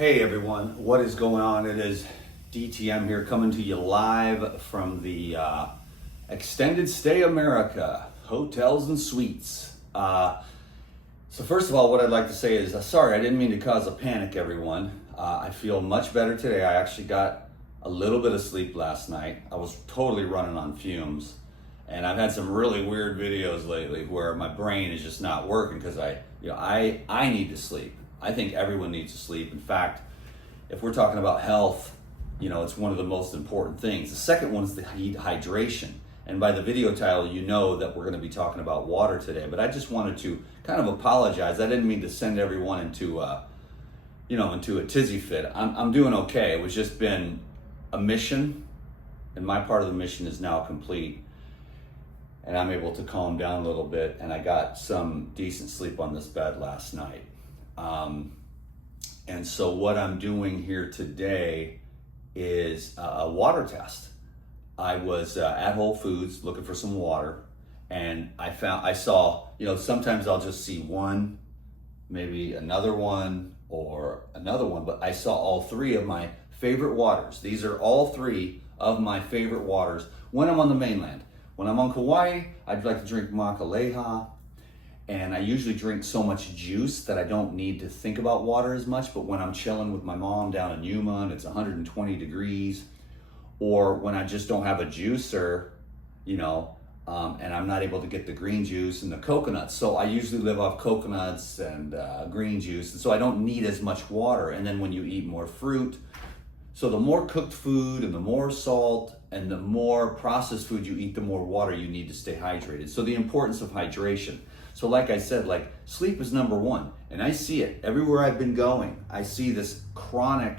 Hey everyone, what is going on? It is DTM here coming to you live from the Extended Stay America Hotels and Suites. So first of all, what I'd like to say is, sorry, I didn't mean to cause a panic, everyone. I feel much better today. I actually got a little bit of sleep last night. I was totally running on fumes. And I've had some really weird videos lately where my brain is just not working because I need to sleep. I think everyone needs to sleep. In fact, if we're talking about health, it's one of the most important things. The second one is the hydration. And by the video title, you know that we're going to be talking about water today. But I just wanted to kind of apologize. I didn't mean to send everyone into a tizzy fit. I'm doing okay. It was just been a mission, and my part of the mission is now complete. And I'm able to calm down a little bit, and I got some decent sleep on this bed last night. And so what I'm doing here today is a water test. I was at Whole Foods looking for some water, and I saw, sometimes I'll just see one, maybe another one or another one, but I saw all three of my favorite waters. These are all three of my favorite waters when I'm on the mainland. When I'm on Kauai, I'd like to drink Makaleha. And I usually drink so much juice that I don't need to think about water as much. But when I'm chilling with my mom down in Yuma and it's 120 degrees, or when I just don't have a juicer, and I'm not able to get the green juice and the coconuts. So I usually live off coconuts and green juice. And so I don't need as much water. And then when you eat more fruit, so the more cooked food and the more salt and the more processed food you eat, the more water you need to stay hydrated. So the importance of hydration. So like I said, sleep is number one, and I see it everywhere I've been going. I see this chronic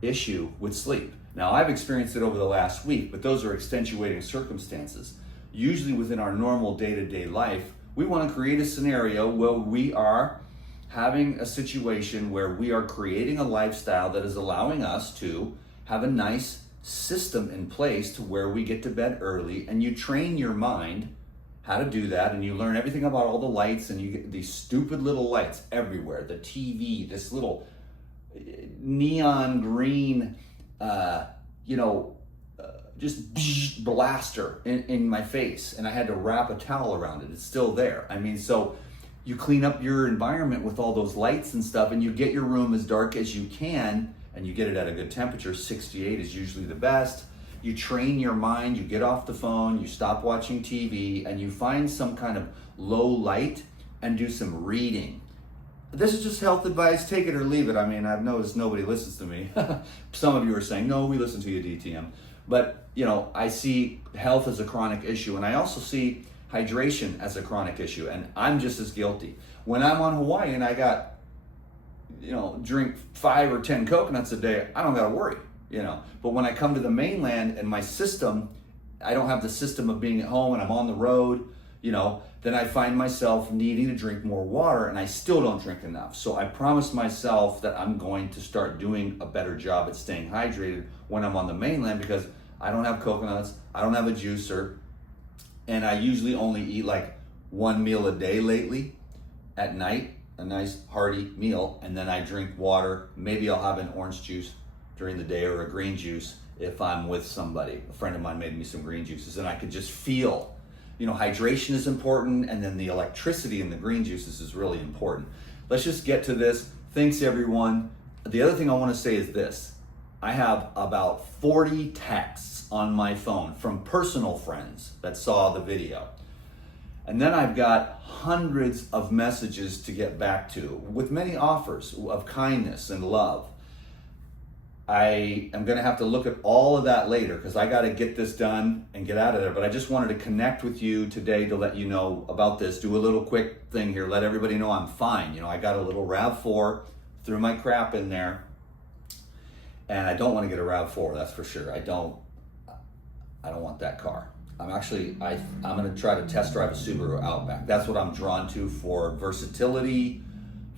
issue with sleep. Now I've experienced it over the last week, but those are extenuating circumstances. Usually within our normal day-to-day life, we want to create a scenario where we are having a situation where we are creating a lifestyle that is allowing us to have a nice system in place to where we get to bed early, and you train your mind how to do that, and you learn everything about all the lights, and you get these stupid little lights everywhere. The TV, this little neon green, just blaster in my face, and I had to wrap a towel around it. It's still there. So you clean up your environment with all those lights and stuff, and you get your room as dark as you can, and you get it at a good temperature. 68 is usually the best. You train your mind, you get off the phone, you stop watching TV, and you find some kind of low light and do some reading. This is just health advice, take it or leave it. I've noticed nobody listens to me. Some of you are saying, no, we listen to you, DTM. But, I see health as a chronic issue, and I also see hydration as a chronic issue, and I'm just as guilty. When I'm on Hawaii and I got, drink 5 or 10 coconuts a day, I don't gotta worry. But when I come to the mainland and my system, I don't have the system of being at home and I'm on the road, then I find myself needing to drink more water, and I still don't drink enough. So I promised myself that I'm going to start doing a better job at staying hydrated when I'm on the mainland, because I don't have coconuts, I don't have a juicer, and I usually only eat one meal a day lately at night, a nice hearty meal, and then I drink water. Maybe I'll have an orange juice during the day or a green juice if I'm with somebody. A friend of mine made me some green juices, and I could just feel, hydration is important, and then the electricity in the green juices is really important. Let's just get to this. Thanks everyone. The other thing I want to say is this. I have about 40 texts on my phone from personal friends that saw the video. And then I've got hundreds of messages to get back to with many offers of kindness and love. I am going to have to look at all of that later because I got to get this done and get out of there. But I just wanted to connect with you today to let you know about this. Do a little quick thing here. Let everybody know I'm fine. I got a little RAV4, threw my crap in there. And I don't want to get a RAV4, that's for sure. I don't want that car. I'm going to try to test drive a Subaru Outback. That's what I'm drawn to for versatility,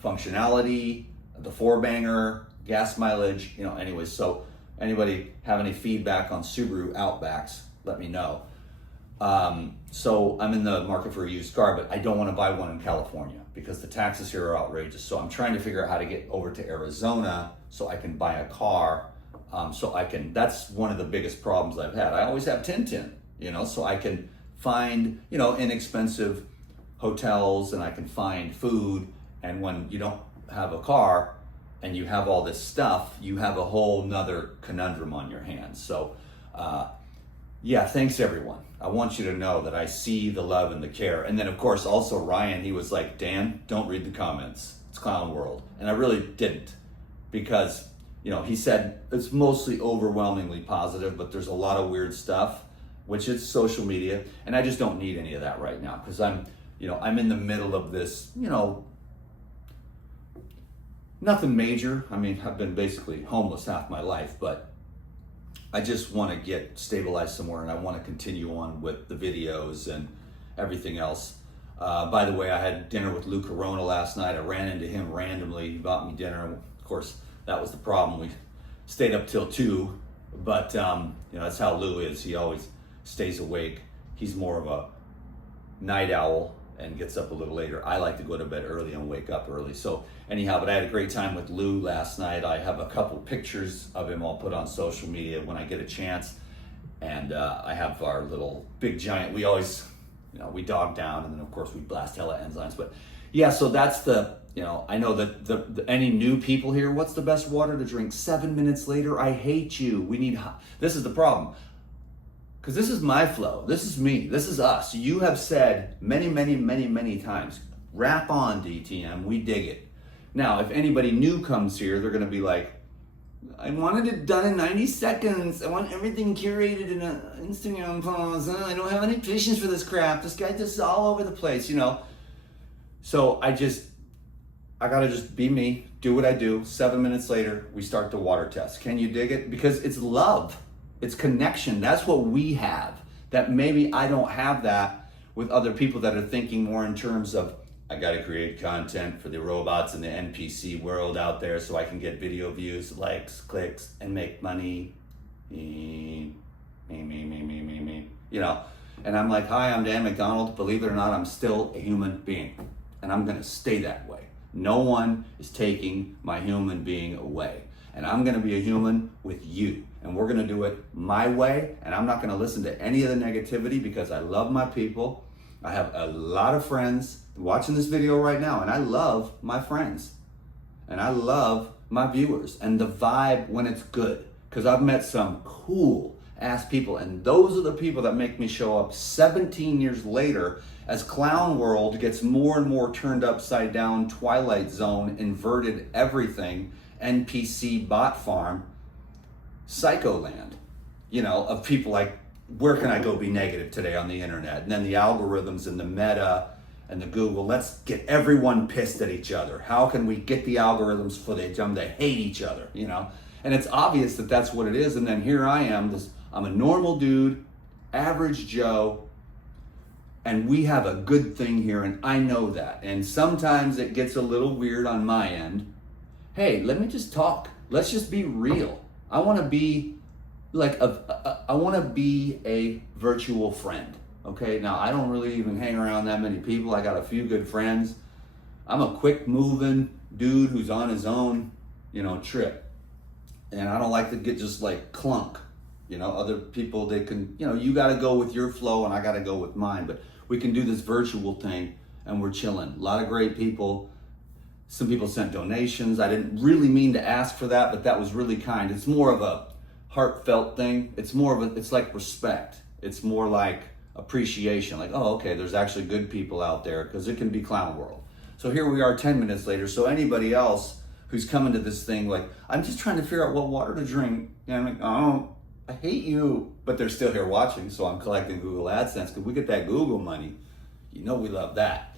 functionality, the 4-banger, gas mileage, anyways. So anybody have any feedback on Subaru Outbacks, let me know. So I'm in the market for a used car, but I don't want to buy one in California because the taxes here are outrageous. So I'm trying to figure out how to get over to Arizona so I can buy a car. That's one of the biggest problems I've had. I always have Tintin, so I can find, inexpensive hotels and I can find food. And when you don't have a car and you have all this stuff, you have a whole nother conundrum on your hands. So, yeah, thanks everyone. I want you to know that I see the love and the care. And then of course also Ryan, he was like, Dan, don't read the comments. It's clown world. And I really didn't because, he said it's mostly overwhelmingly positive, but there's a lot of weird stuff, which is social media. And I just don't need any of that right now because I'm in the middle of this, nothing major. I mean, I've been basically homeless half my life, but I just want to get stabilized somewhere and I want to continue on with the videos and everything else. By the way, I had dinner with Lou Corona last night. I ran into him randomly. He bought me dinner. Of course, that was the problem. We stayed up till 2, but that's how Lou is. He always stays awake. He's more of a night owl and gets up a little later. I like to go to bed early and wake up early. So anyhow, but I had a great time with Lou last night. I have a couple pictures of him I'll put on social media when I get a chance. And I have our little big giant, we always, we dog down and then of course we blast hella enzymes. But yeah, so that's I know that any new people here, what's the best water to drink? 7 minutes later, I hate you. This is the problem. Because this is my flow, this is me, this is us. You have said many, many, many, many times, rap on DTM, we dig it. Now, if anybody new comes here, they're gonna be like, I wanted it done in 90 seconds. I want everything curated in an Instagram post. I don't have any patience for this crap. This guy just all over the place, So I gotta just be me, do what I do. 7 minutes later, we start the water test. Can you dig it? Because it's love. It's connection. That's what we have. That maybe I don't have that with other people that are thinking more in terms of, I got to create content for the robots in the NPC world out there so I can get video views, likes, clicks, and make money. Me. And I'm like, hi, I'm Dan McDonald. Believe it or not, I'm still a human being. And I'm going to stay that way. No one is taking my human being away. And I'm going to be a human with you. And we're going to do it my way. And I'm not going to listen to any of the negativity because I love my people. I have a lot of friends watching this video right now. And I love my friends. And I love my viewers. And the vibe when it's good. Because I've met some cool ass people. And those are the people that make me show up 17 years later as Clown World gets more and more turned upside down, Twilight Zone, inverted everything, NPC bot farm. Psycho land, of people like, where can I go be negative today on the internet? And then the algorithms and the meta and the Google, let's get everyone pissed at each other. How can we get the algorithms for them to hate each other, And it's obvious that that's what it is. And then here I am, I'm a normal dude, average Joe, and we have a good thing here, and I know that. And sometimes it gets a little weird on my end. Hey, let me just talk. Let's just be real. I want to be I want to be a virtual friend. Okay, now I don't really even hang around that many people. I got a few good friends. I'm a quick moving dude who's on his own, trip. And I don't like to get just like clunk. Other people, they can, you got to go with your flow and I got to go with mine. But we can do this virtual thing and we're chilling. A lot of great people. Some people sent donations. I didn't really mean to ask for that, but that was really kind. It's more of a heartfelt thing. It's like respect. It's more like appreciation. Like, oh, okay, there's actually good people out there because it can be clown world. So here we are 10 minutes later. So anybody else who's coming to this thing like, I'm just trying to figure out what water to drink. And I'm like, oh, I hate you. But they're still here watching. So I'm collecting Google AdSense because we get that Google money. We love that.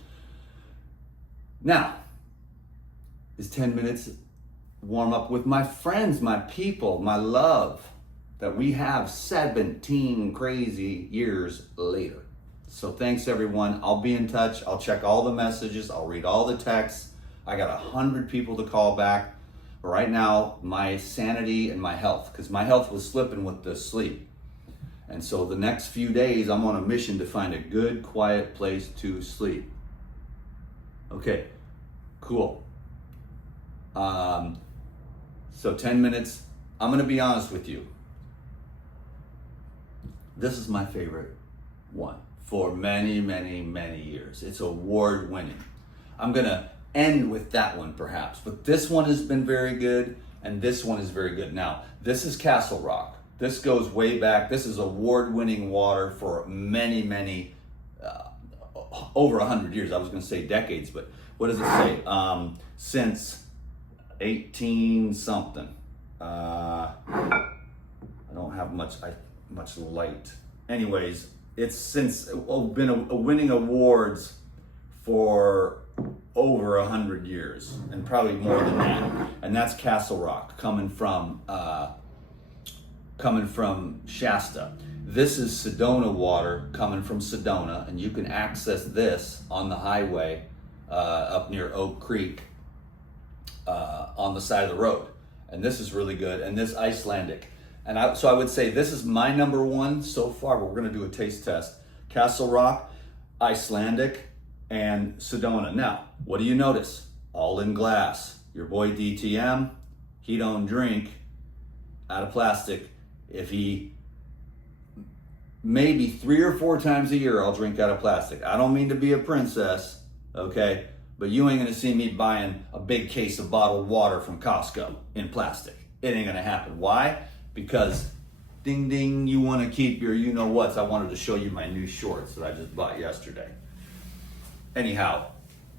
Now, is 10 minutes warm up with my friends, my people, my love that we have 17 crazy years later. So thanks everyone. I'll be in touch. I'll check all the messages. I'll read all the texts. I got 100 people to call back. Right now, my sanity and my health, because my health was slipping with the sleep. And so the next few days, I'm on a mission to find a good, quiet place to sleep. Okay, cool. So 10 minutes. I'm gonna be honest with you. This is my favorite one for many, many, many years. It's award winning. I'm gonna end with that one perhaps, but this one has been very good, and this one is very good. Now, this is Castle Rock. This goes way back. This is award-winning water for many, many, over 100 years. I was going to say decades, but what does it say? Since 18 something. I don't have much light. Anyways, it's since been winning awards for over 100 years, and probably more than that. And that's Castle Rock, coming from Shasta. This is Sedona water coming from Sedona, and you can access this on the highway up near Oak Creek on the side of the road. And this is really good, and this Icelandic. And so I would say this is my number one so far, but we're gonna do a taste test. Castle Rock, Icelandic, and Sedona. Now, what do you notice? All in glass. Your boy DTM, he don't drink out of plastic. If he, maybe 3 or 4 times a year, I'll drink out of plastic. I don't mean to be a princess, okay? But you ain't gonna see me buying a big case of bottled water from Costco in plastic. It ain't gonna happen. Why? Because ding ding, you wanna keep your you-know-whats. I wanted to show you my new shorts that I just bought yesterday. Anyhow,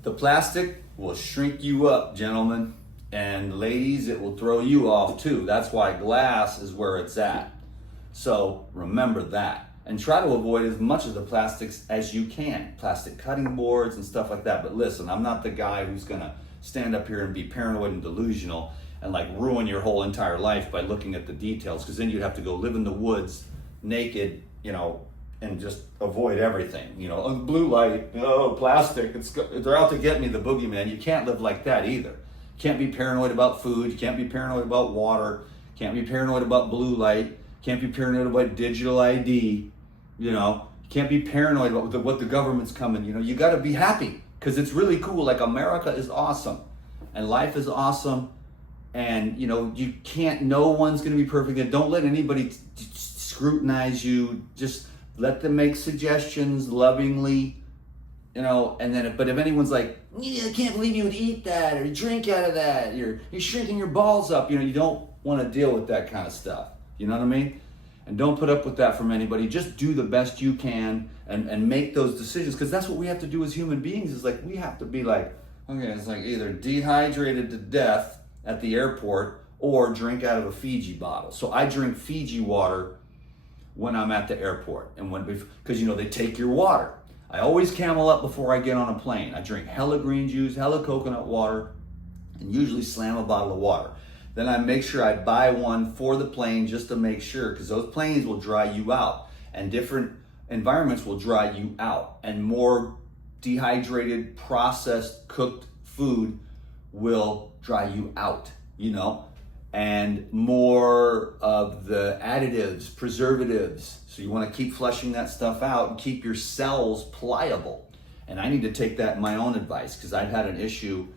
the plastic will shrink you up, gentlemen. And ladies, it will throw you off too. That's why glass is where it's at. So remember that. And try to avoid as much of the plastics as you can. Plastic cutting boards and stuff like that. But listen, I'm not the guy who's gonna stand up here and be paranoid and delusional and like ruin your whole entire life by looking at the details, because then you'd have to go live in the woods naked, and just avoid everything. Oh, blue light, plastic, they're out to get me, the boogeyman. You can't live like that either. Can't be paranoid about food. You can't be paranoid about water. Can't be paranoid about blue light. Can't be paranoid about digital ID. You can't be paranoid about what the government's coming. You got to be happy, because it's really cool. Like, America is awesome, and life is awesome, and you can't. No one's going to be perfect. And don't let anybody scrutinize you. Just let them make suggestions lovingly. And then, but if anyone's like, I can't believe you would eat that or drink out of that, you're shrinking your balls up, you don't want to deal with that kind of stuff. You know what I mean? And don't put up with that from anybody. Just do the best you can and make those decisions, because that's what we have to do as human beings. Is like, we have to be like, okay, it's like either dehydrated to death at the airport or drink out of a Fiji bottle. So I drink Fiji water when I'm at the airport, and because they take your water. I always camel up before I get on a plane. I drink hella green juice, hella coconut water, and usually slam a bottle of water. Then I make sure I buy one for the plane just to make sure, because those planes will dry you out, and different environments will dry you out, and more dehydrated, processed, cooked food will dry you out, and more of the additives, preservatives. So you want to keep flushing that stuff out and keep your cells pliable. And I need to take that in my own advice, because I've had an issue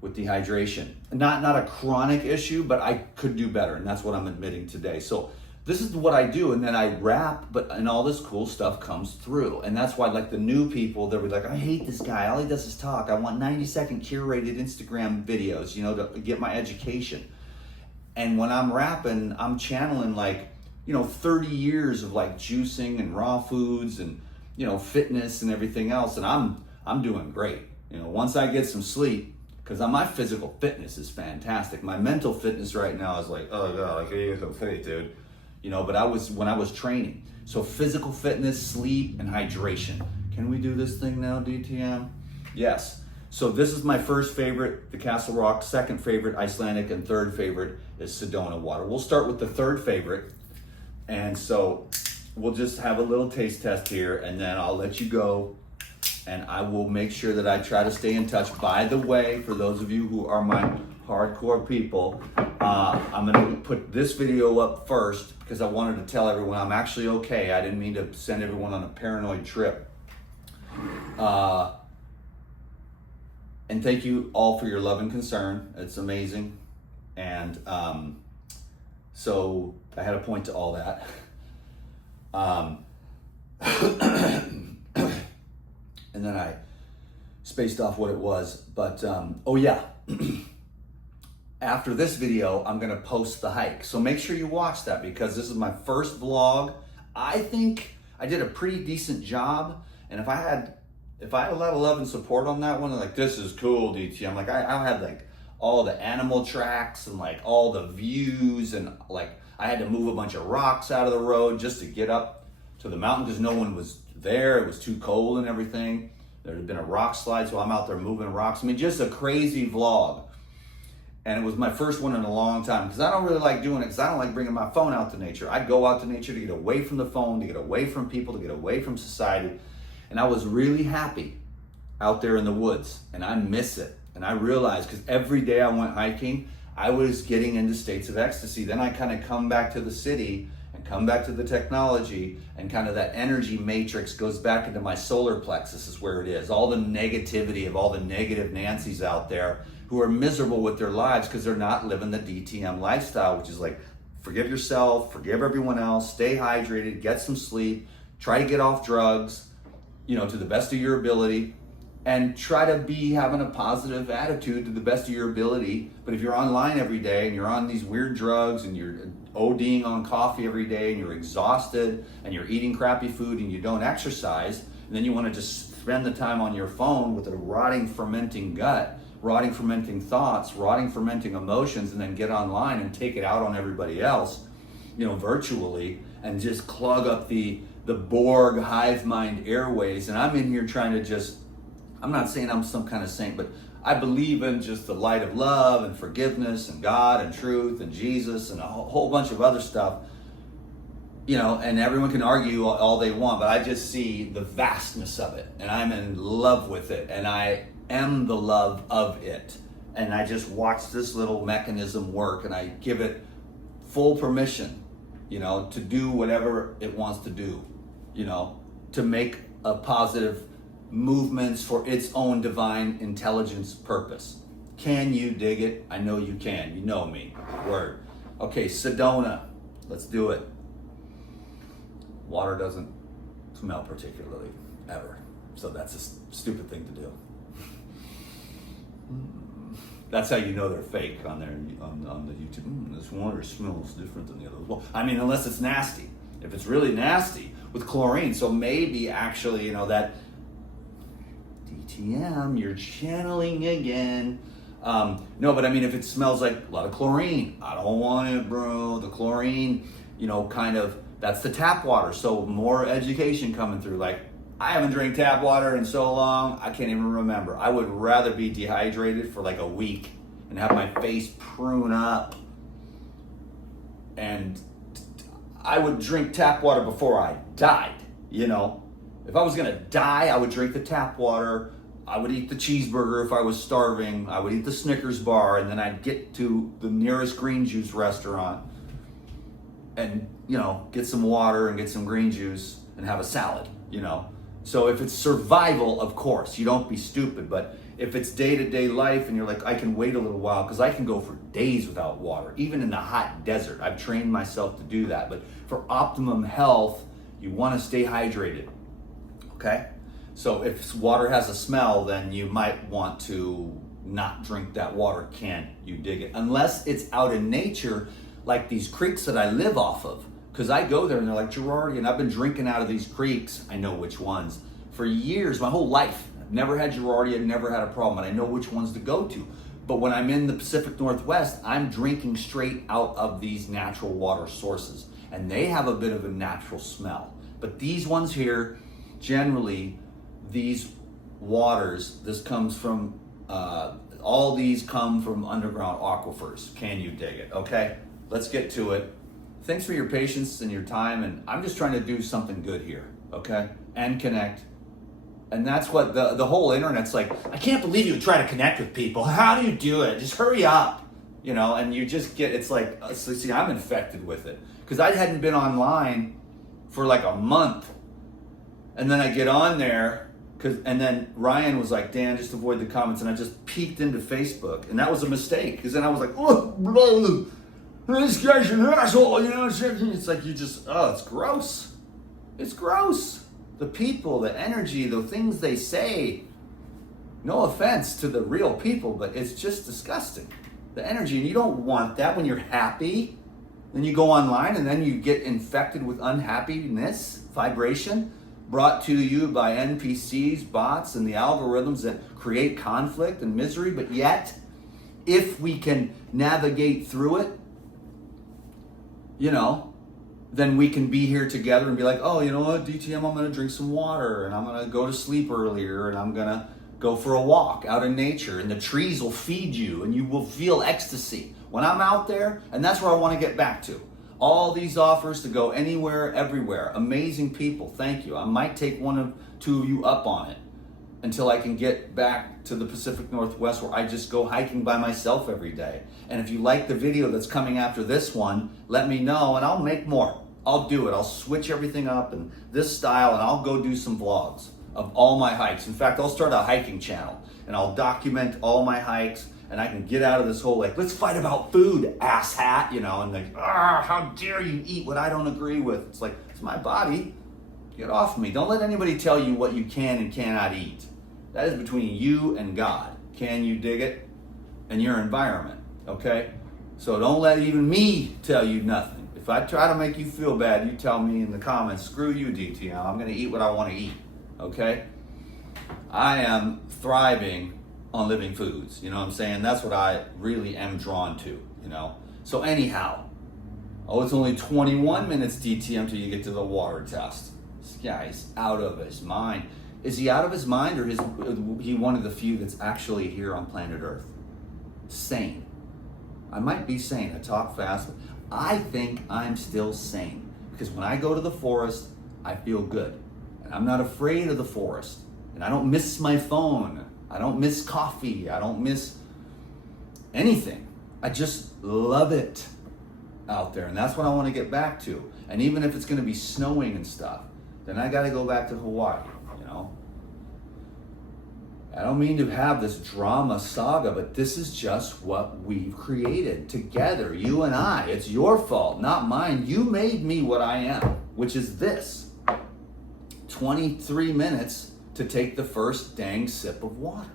with dehydration. Not a chronic issue, but I could do better, and that's what I'm admitting today. So this is what I do, and then I rap, and all this cool stuff comes through. And that's why, like, the new people, they'll be like, I hate this guy, all he does is talk. I want 90-second curated Instagram videos, to get my education. And when I'm rapping, I'm channeling 30 years of like juicing and raw foods and, fitness and everything else. And I'm doing great. Once I get some sleep, because my physical fitness is fantastic. My mental fitness right now is like, oh God, I can't even so fit, dude. But when I was training. So physical fitness, sleep, and hydration. Can we do this thing now, DTM? Yes. So this is my first favorite, the Castle Rock. Second favorite, Icelandic, and third favorite is Sedona water. We'll start with the third favorite. And so we'll just have a little taste test here, and then I'll let you go And I will make sure that I try to stay in touch. By the way, for those of you who are my hardcore people, I'm gonna put this video up first because I wanted to tell everyone I'm actually okay. I didn't mean to send everyone on a paranoid trip. And thank you all for your love and concern. It's amazing. And so I had a point to all that. And then I spaced off what it was. But, oh yeah. After this video, I'm gonna post the hike. So make sure you watch that because this is my first vlog. I think I did a pretty decent job. And if I had a lot of love and support on that one, like, this is cool, DT. I'm like, I had like all the animal tracks and like all the views, and like I had to move a bunch of rocks out of the road just to get up to the mountain because no one was there. It was too cold and everything. There had been a rock slide, so I'm out there moving rocks. I mean, just a crazy vlog. And it was my first one in a long time because I don't really like doing it because I don't like bringing my phone out to nature. I go out to nature to get away from the phone, to get away from people, to get away from society. And I was really happy out there in the woods, and I miss it. And I realized, because every day I went hiking, I was getting into states of ecstasy. Then I kind of come back to the city and come back to the technology, and kind of that energy matrix goes back into my solar plexus is where it is. All the negativity of all the negative Nancys out there who are miserable with their lives because they're not living the DTM lifestyle, which is like, forgive yourself, forgive everyone else, stay hydrated, get some sleep, try to get off drugs, you know, to the best of your ability, and try to be having a positive attitude to the best of your ability. But if you're online every day and you're on these weird drugs and you're ODing on coffee every day and you're exhausted and you're eating crappy food and you don't exercise, and then you want to just spend the time on your phone with a rotting, fermenting gut, rotting, fermenting thoughts, rotting, fermenting emotions, and then get online and take it out on everybody else, you know, virtually, and just clog up the Borg hive mind airways. And I'm in here trying to just, I'm not saying I'm some kind of saint, but I believe in just the light of love and forgiveness and God and truth and Jesus and a whole bunch of other stuff, you know, and everyone can argue all they want, but I just see the vastness of it, and I'm in love with it, and I am the love of it. And I just watch this little mechanism work, and I give it full permission, you know, to do whatever it wants to do, you know, to make a positive movements for its own divine intelligence purpose. Can you dig it? I know you can. You know me. Word. Okay, Sedona. Let's do it. Water doesn't smell particularly, ever. So that's a stupid thing to do. That's how you know they're fake on their on the YouTube. This water smells different than the others. Well, I mean, unless it's nasty. If it's really nasty with chlorine, so maybe actually, you know, that DTM, you're channeling again. No, but I mean, if it smells like a lot of chlorine, I don't want it, bro. The chlorine, you know, kind of, that's the tap water. So more education coming through. Like, I haven't drank tap water in so long, I can't even remember. I would rather be dehydrated for like a week and have my face prune up. And I would drink tap water before I died, you know. If I was gonna die, I would drink the tap water. I would eat the cheeseburger if I was starving. I would eat the Snickers bar, and then I'd get to the nearest green juice restaurant and, you know, get some water and get some green juice and have a salad, you know. So if it's survival, of course, you don't be stupid. But if it's day-to-day life and you're like, I can wait a little while, because I can go for days without water, even in the hot desert. I've trained myself to do that. But for optimum health, you want to stay hydrated, okay? So if water has a smell, then you might want to not drink that water. Can you dig it? Unless it's out in nature, like these creeks that I live off of. Because I go there and they're like, Girardi, and I've been drinking out of these creeks, I know which ones, for years, my whole life. I've never had Girardi, I've never had a problem, and I know which ones to go to. But when I'm in the Pacific Northwest, I'm drinking straight out of these natural water sources. And they have a bit of a natural smell. But these ones here, generally, these waters, this comes from, all these come from underground aquifers. Can you dig it? Okay, let's get to it. Thanks for your patience and your time, and I'm just trying to do something good here, okay? And connect. And that's what the whole internet's like, I can't believe you would try to connect with people. How do you do it? Just hurry up. You know, and you just get, it's like, see, I'm infected with it. Because I hadn't been online for like a month. And then I get on there, and then Ryan was like, Dan, just avoid the comments. And I just peeked into Facebook. And that was a mistake. Because then I was like, oh, blah, this guy's an asshole. You know, it's like you just, oh, it's gross. It's gross. The people, the energy, the things they say. No offense to the real people, but it's just disgusting. The energy, and you don't want that when you're happy. Then you go online and then you get infected with unhappiness, vibration, brought to you by NPCs, bots, and the algorithms that create conflict and misery. But yet, if we can navigate through it, you know, then we can be here together and be like, oh, you know what, DTM, I'm going to drink some water, and I'm going to go to sleep earlier, and I'm going to go for a walk out in nature, and the trees will feed you, and you will feel ecstasy. When I'm out there, and that's where I want to get back to. All these offers to go anywhere, everywhere. Amazing people, thank you. I might take one or two of you up on it until I can get back to the Pacific Northwest where I just go hiking by myself every day. And if you like the video that's coming after this one, let me know and I'll make more. I'll do it. I'll switch everything up in this style and I'll go do some vlogs of all my hikes. In fact, I'll start a hiking channel and I'll document all my hikes and I can get out of this whole like, let's fight about food, asshat, you know, and like, how dare you eat what I don't agree with. It's like, it's my body. Get off me. Don't let anybody tell you what you can and cannot eat. That is between you and God. Can you dig it? And your environment, okay? So don't let even me tell you nothing. If I try to make you feel bad, you tell me in the comments, screw you, DTM. I'm going to eat what I want to eat, okay? I am thriving on living foods, you know what I'm saying? That's what I really am drawn to, you know? So anyhow, oh, it's only 21 minutes DTM till you get to the water test. This guy's out of his mind. Is he out of his mind or is he one of the few that's actually here on planet Earth? Sane. I might be sane. I talk fast, but I think I'm still sane because when I go to the forest, I feel good. And I'm not afraid of the forest. And I don't miss my phone. I don't miss coffee. I don't miss anything. I just love it out there. And that's what I want to get back to. And even if it's going to be snowing and stuff, then I got to go back to Hawaii, you know? I don't mean to have this drama saga, but this is just what we've created together, you and I. It's your fault, not mine. You made me what I am, which is this. 23 minutes to take the first dang sip of water.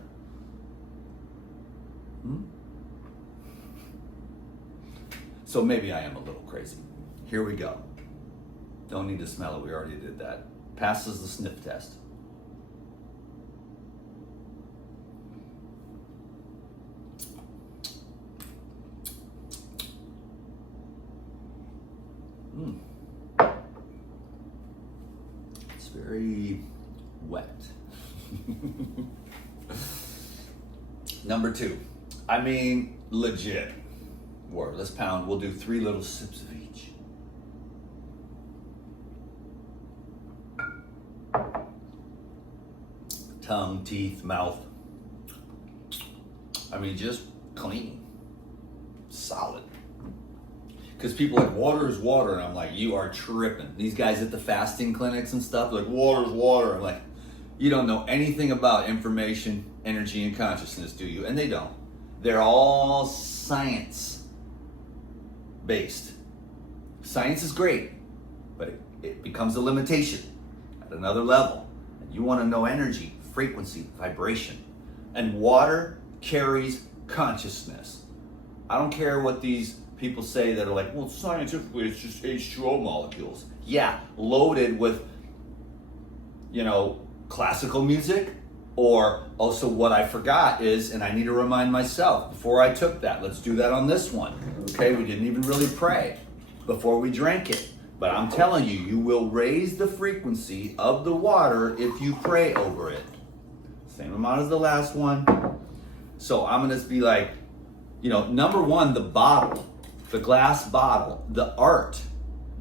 So maybe I am a little crazy. Here we go. Don't need to smell it, we already did that. Passes the sniff test. It's very wet. Number 2, I mean legit. Word, let's pound. We'll do 3 little sips of each. Tongue, teeth, mouth. I mean, just clean, solid. Because people are like, water is water, and I'm like, you are tripping. These guys at the fasting clinics and stuff, like, water is water. I'm like, you don't know anything about information, energy, and consciousness, do you? And they don't. They're all science-based. Science is great, but it becomes a limitation at another level. And you want to know energy, frequency, vibration. And water carries consciousness. I don't care what these people say that are like, well, scientifically, it's just H2O molecules. Yeah, loaded with, you know, classical music, or also what I forgot is, and I need to remind myself before I took that, let's do that on this one. Okay, we didn't even really pray before we drank it. But I'm telling you, you will raise the frequency of the water if you pray over it. Same amount as the last one. So I'm gonna be like, you know, number 1, the bottle, the glass bottle, the art,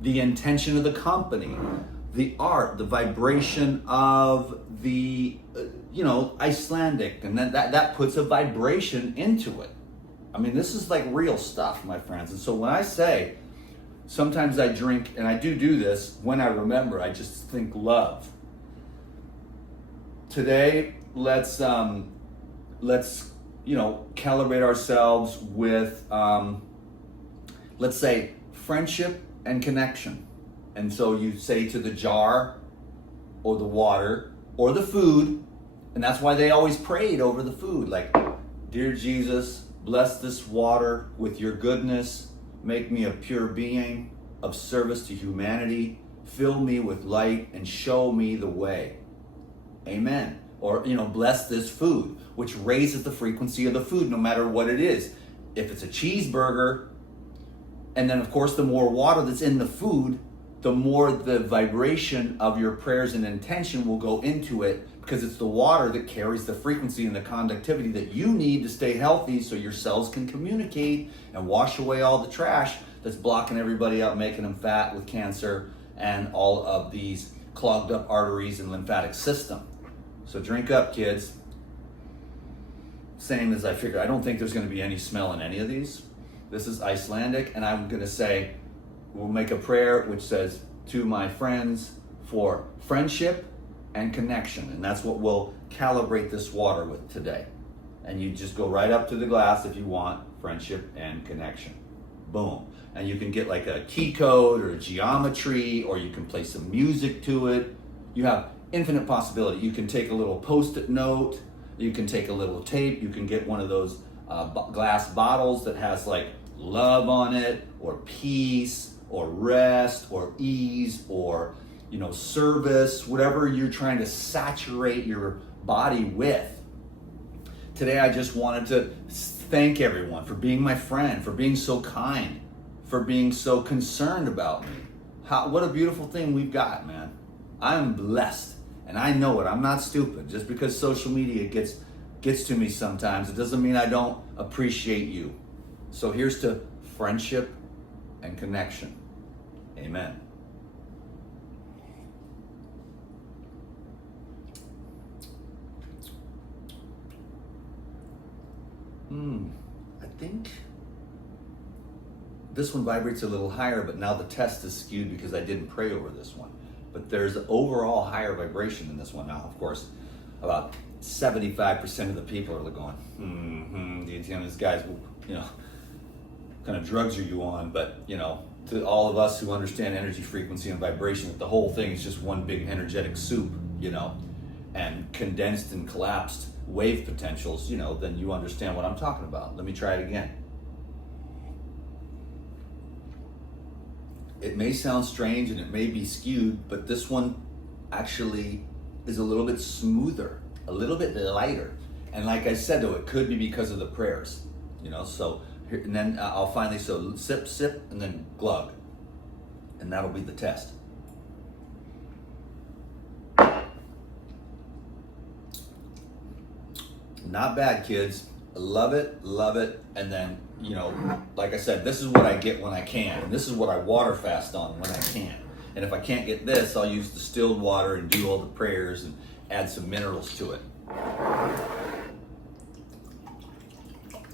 the intention of the company, the art, the vibration of the, Icelandic, and then that puts a vibration into it. I mean, this is like real stuff, my friends. And so when I say, sometimes I drink, and I do this when I remember, I just think love. Today, let's calibrate ourselves with, let's say, friendship and connection. And so you say to the jar or the water or the food, and that's why they always prayed over the food, like, dear Jesus, bless this water with your goodness, make me a pure being of service to humanity, fill me with light and show me the way. Amen. Or, bless this food, which raises the frequency of the food no matter what it is. If it's a cheeseburger, and then of course the more water that's in the food, the more the vibration of your prayers and intention will go into it, because it's the water that carries the frequency and the conductivity that you need to stay healthy so your cells can communicate and wash away all the trash that's blocking everybody up, making them fat with cancer and all of these clogged up arteries and lymphatic system. So drink up, kids. Same as I figured. I don't think there's going to be any smell in any of these. This is Icelandic, and I'm going to say, we'll make a prayer which says, to my friends for friendship and connection. And that's what we'll calibrate this water with today. And you just go right up to the glass if you want, friendship and connection. Boom. And you can get like a key code or a geometry, or you can play some music to it. You have infinite possibility. You can take a little post-it note, you can take a little tape, you can get one of those glass bottles that has like love on it, or peace, or rest, or ease, or service, whatever you're trying to saturate your body with. Today I just wanted to thank everyone for being my friend, for being so kind, for being so concerned about me. What a beautiful thing we've got, man. I'm blessed, and I know it. I'm not stupid. Just because social media gets to me sometimes, it doesn't mean I don't appreciate you. So here's to friendship and connection. Amen. I think this one vibrates a little higher, but now the test is skewed because I didn't pray over this one. But there's overall higher vibration in this one now. Of course, about 75% of the people are going, this guy's, kind of drugs are you on? But, to all of us who understand energy frequency and vibration, that the whole thing is just one big energetic soup, and condensed and collapsed wave potentials, then you understand what I'm talking about. Let me try it again. It may sound strange and it may be skewed, but this one actually is a little bit smoother, a little bit lighter. And like I said, though, it could be because of the prayers, so here, and then I'll finally, so sip, sip, and then glug. And that'll be the test. Not bad, kids. Love it. And then, like I said, this is what I get when I can. And this is what I water fast on when I can. And if I can't get this, I'll use distilled water and do all the prayers and add some minerals to it.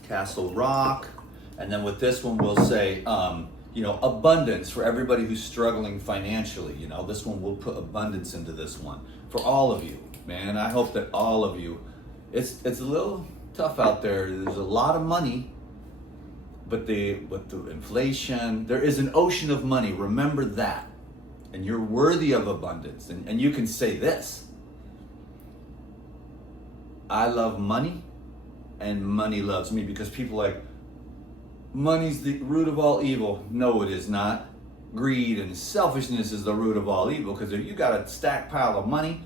Castle Rock. And then with this one, we'll say, abundance for everybody who's struggling financially. This one, we'll put abundance into this one for all of you, man. I hope that all of you, it's a little tough out there. There's a lot of money, but with the inflation, there is an ocean of money. Remember that. And you're worthy of abundance. And you can say this: I love money, and money loves me. Because people are like, money's the root of all evil. No, it is not. Greed and selfishness is the root of all evil. Because if you got a stacked pile of money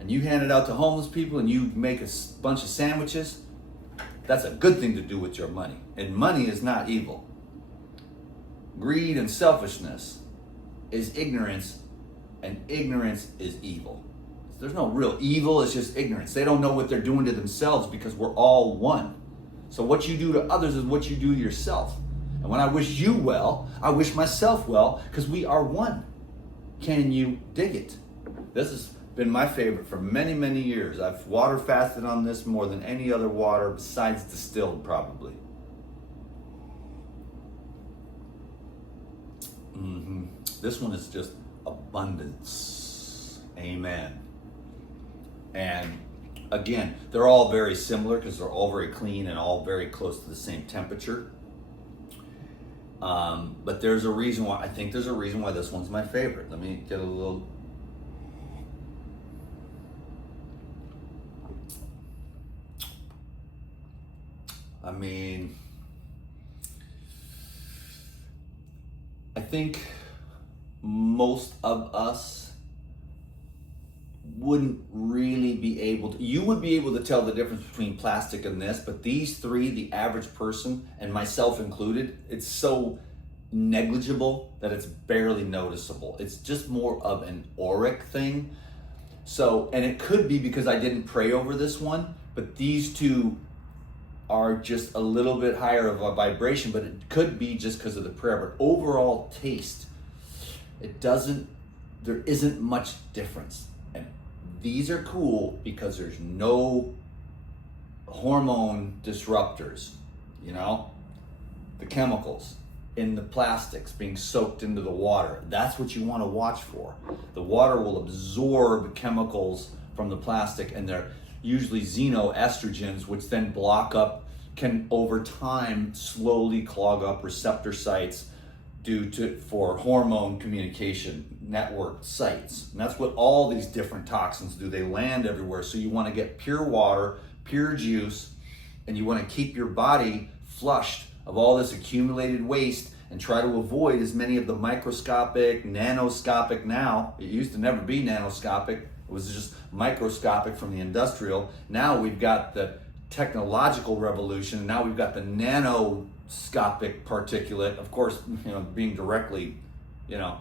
and you hand it out to homeless people and you make a bunch of sandwiches, that's a good thing to do with your money. And money is not evil. Greed and selfishness is ignorance, and ignorance is evil. There's no real evil, it's just ignorance. They don't know what they're doing to themselves, because we're all one. So what you do to others is what you do to yourself. And when I wish you well, I wish myself well, because we are one. Can you dig it? This has been my favorite for many, many years. I've water fasted on this more than any other water besides distilled, probably. This one is just abundance. Amen. And again, they're all very similar because they're all very clean and all very close to the same temperature. But there's a reason why, I think there's a reason why this one's my favorite. Let me get a little. I mean, I think most of us wouldn't really be able to, you would be able to tell the difference between plastic and this, but these three, the average person, and myself included, it's so negligible that it's barely noticeable. It's just more of an auric thing. So, and it could be because I didn't pray over this one, but these two are just a little bit higher of a vibration, but it could be just because of the prayer. But overall taste, there isn't much difference. And these are cool because there's no hormone disruptors, you know, the chemicals in the plastics being soaked into the water. That's what you want to watch for. The water will absorb chemicals from the plastic, and they're usually xenoestrogens, which then can over time slowly clog up receptor sites for hormone communication network sites. And that's what all these different toxins do. They land everywhere. So you want to get pure water, pure juice, and you want to keep your body flushed of all this accumulated waste and try to avoid as many of the microscopic, nanoscopic now. It used to never be nanoscopic. It was just microscopic from the industrial. Now we've got the technological revolution. Now we've got the nanoscopic particulate, of course, you know, being directly, you know.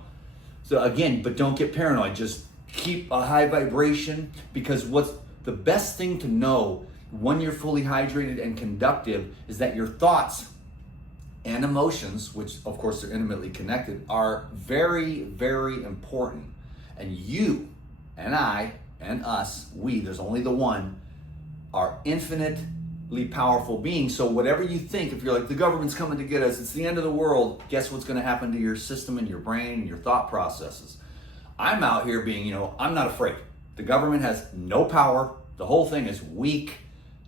So again, but don't get paranoid. Just keep a high vibration, because what's the best thing to know when you're fully hydrated and conductive is that your thoughts and emotions, which of course are intimately connected, are very, very important. And you and I and us, there's only the one, are infinitely powerful beings. So whatever you think, if you're like, the government's coming to get us, it's the end of the world, guess what's going to happen to your system and your brain and your thought processes? I'm out here being, you know, I'm not afraid. The government has no power. The whole thing is weak.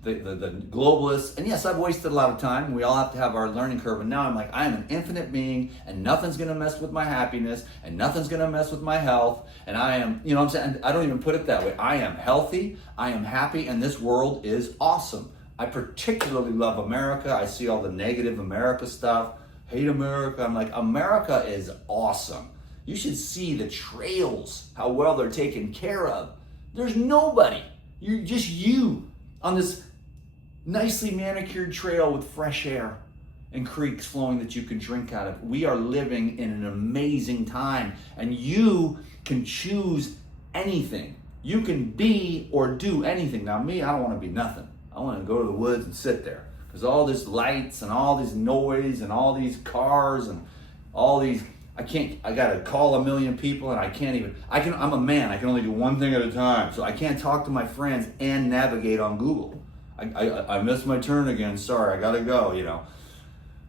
The globalists, and yes, I've wasted a lot of time. We all have to have our learning curve. And now I'm like, I am an infinite being, and nothing's going to mess with my happiness, and nothing's going to mess with my health. And I am, you know what I'm saying? I don't even put it that way. I am healthy, I am happy, and this world is awesome. I particularly love America. I see all the negative America stuff. Hate America. I'm like, America is awesome. You should see the trails, how well they're taken care of. There's nobody. You're just you on this nicely manicured trail with fresh air and creeks flowing that you can drink out of. We are living in an amazing time, and you can choose anything. You can be or do anything. Now me, I don't want to be nothing. I want to go to the woods and sit there, because all this lights and all this noise and all these cars and all these, I gotta call a million people, and I'm a man, I can only do one thing at a time. So I can't talk to my friends and navigate on Google. I missed my turn again, sorry, I gotta go, you know.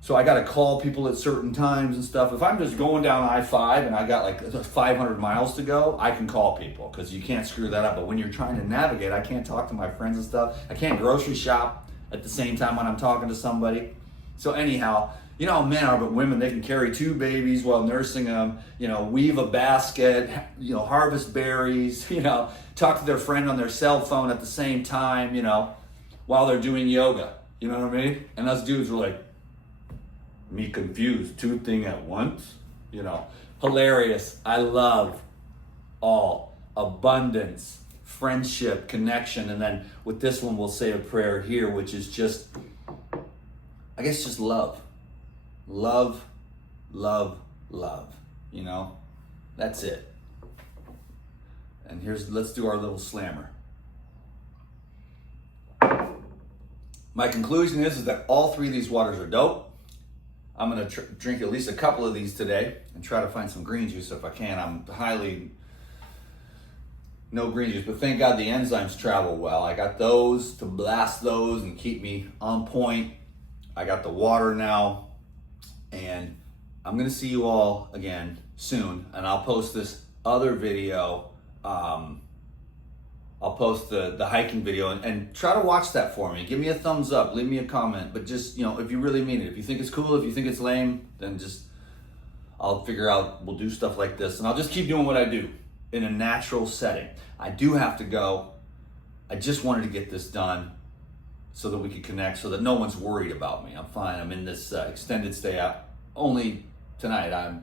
So I gotta call people at certain times and stuff. If I'm just going down I-5 and I got like 500 miles to go, I can call people, because you can't screw that up. But when you're trying to navigate, I can't talk to my friends and stuff. I can't grocery shop at the same time when I'm talking to somebody. So anyhow, you know how men are, but women, they can carry 2 babies while nursing them, you know, weave a basket, you know, harvest berries, you know, talk to their friend on their cell phone at the same time, you know, while they're doing yoga, you know what I mean? And us dudes were like, me confused, 2 things at once, you know. Hilarious. I love all abundance, friendship, connection. And then with this one, we'll say a prayer here, which is just, I guess, just love. Love, love, love, you know, that's it. And let's do our little slammer. My conclusion is that all 3 of these waters are dope. I'm gonna drink at least a couple of these today and try to find some green juice if I can. No green juice, but thank God the enzymes travel well. I got those to blast those and keep me on point. I got the water now, and I'm gonna see you all again soon, and I'll post this other video. I'll post the hiking video, and try to watch that for me. Give me a thumbs up, leave me a comment, but just, if you really mean it. If you think it's cool, if you think it's lame, then I'll figure out, we'll do stuff like this, and I'll just keep doing what I do in a natural setting. I do have to go. I just wanted to get this done so that we could connect, so that no one's worried about me. I'm fine. I'm in this extended stay out only tonight. I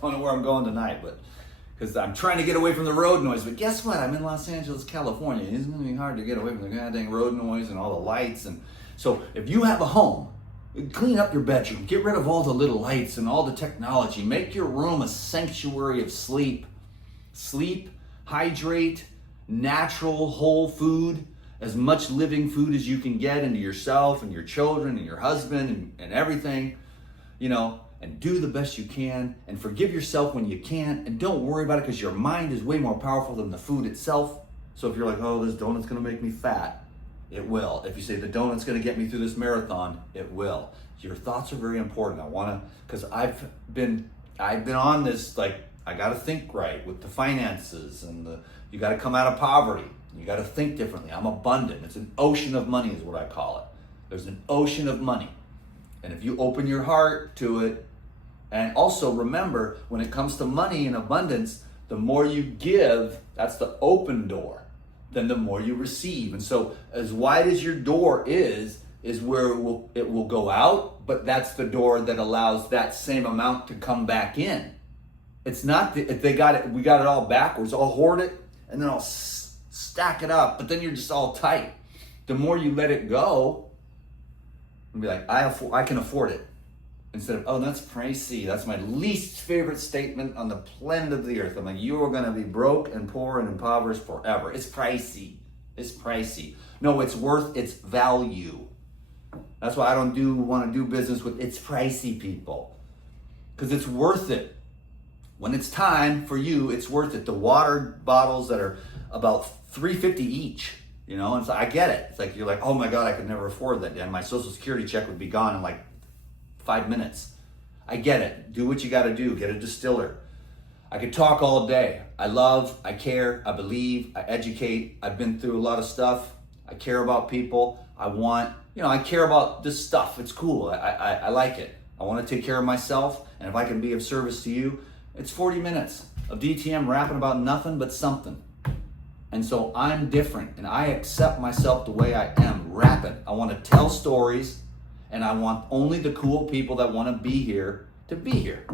don't know where I'm going tonight, but because I'm trying to get away from the road noise. But guess what? I'm in Los Angeles, California. It's going to be hard to get away from the goddamn road noise and all the lights. And so if you have a home, clean up your bedroom. Get rid of all the little lights and all the technology. Make your room a sanctuary of sleep. Sleep, hydrate, natural, whole food, as much living food as you can get into yourself and your children and your husband and everything, and do the best you can, and forgive yourself when you can't, and don't worry about it, because your mind is way more powerful than the food itself. So if you're like, oh, this donut's gonna make me fat, it will. If you say the donut's gonna get me through this marathon, it will. Your thoughts are very important. Because I've been on this, like, I gotta think right with the finances, and you gotta come out of poverty. You gotta think differently. I'm abundant. It's an ocean of money is what I call it. There's an ocean of money. And if you open your heart to it, and also remember, when it comes to money and abundance, the more you give, that's the open door, then the more you receive. And so as wide as your door is where it will go out, but that's the door that allows that same amount to come back in. It's not if we got it all backwards, I'll hoard it and then I'll stack it up, but then you're just all tight. The more you let it go and be like, I can afford it. Instead of, oh, that's pricey. That's my least favorite statement on the planet of the earth. I'm like, you are going to be broke and poor and impoverished forever. It's pricey. It's pricey. No, it's worth its value. That's why I don't want to do business with it's pricey people. Because it's worth it. When it's time for you, it's worth it. The water bottles that are about $3.50 each, and so I get it. It's like, you're like, oh my God, I could never afford that. And my Social Security check would be gone in like 5 minutes. I get it. Do what you got to do. Get a distiller. I could talk all day. I love, I care, I believe, I educate. I've been through a lot of stuff. I care about people. I care about this stuff. It's cool. I like it. I want to take care of myself. And if I can be of service to you, it's 40 minutes of DTM rapping about nothing but something. And so I'm different, and I accept myself the way I am, rapping. I want to tell stories, and I want only the cool people that want to be here to be here.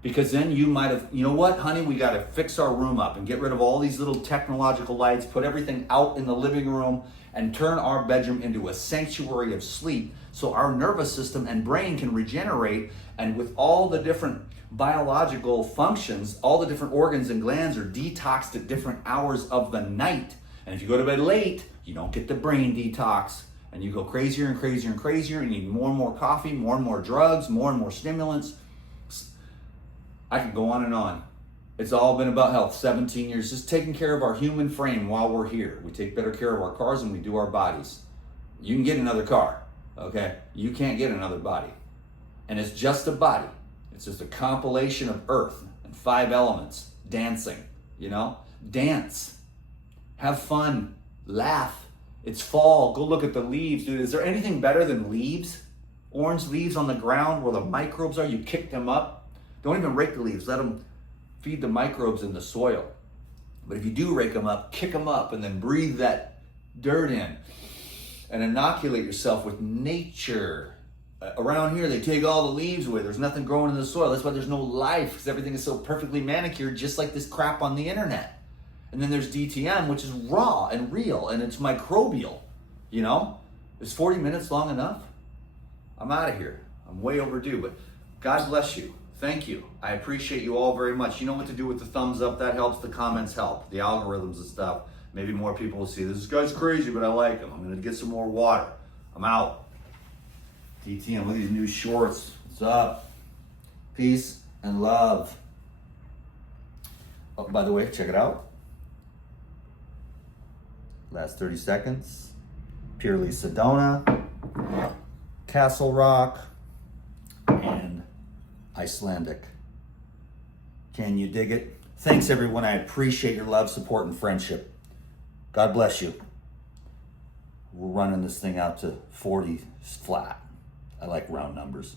Because then you might have, you know what, honey, we got to fix our room up and get rid of all these little technological lights, put everything out in the living room, and turn our bedroom into a sanctuary of sleep so our nervous system and brain can regenerate. And with all the different biological functions, all the different organs and glands are detoxed at different hours of the night. And if you go to bed late, you don't get the brain detox. And you go crazier and crazier and crazier, and you need more and more coffee, more and more drugs, more and more stimulants. I could go on and on. It's all been about health. 17 years, just taking care of our human frame while we're here. We take better care of our cars than we do our bodies. You can get another car, okay? You can't get another body. And it's just a body. It's just a compilation of earth and 5 elements. Dancing, Dance. Have fun. Laugh. It's fall. Go look at the leaves, dude. Is there anything better than leaves? Orange leaves on the ground where the microbes are. You kick them up. Don't even rake the leaves. Let them feed the microbes in the soil. But if you do rake them up, kick them up, and then breathe that dirt in and inoculate yourself with nature. Around here, they take all the leaves away. There's nothing growing in the soil. That's why there's no life, because everything is so perfectly manicured, just like this crap on the internet. And then there's DTM, which is raw and real, and it's microbial, Is 40 minutes long enough? I'm out of here. I'm way overdue, but God bless you. Thank you. I appreciate you all very much. You know what to do with the thumbs up. That helps. The comments help. The algorithms and stuff. Maybe more people will see this guy's crazy, but I like him. I'm going to get some more water. I'm out. DTM, look at these new shorts. What's up? Peace and love. Oh, by the way, check it out. Last 30 seconds. Purely Sedona, Castle Rock, and Icelandic. Can you dig it? Thanks, everyone. I appreciate your love, support, and friendship. God bless you. We're running this thing out to 40 flat. I like round numbers.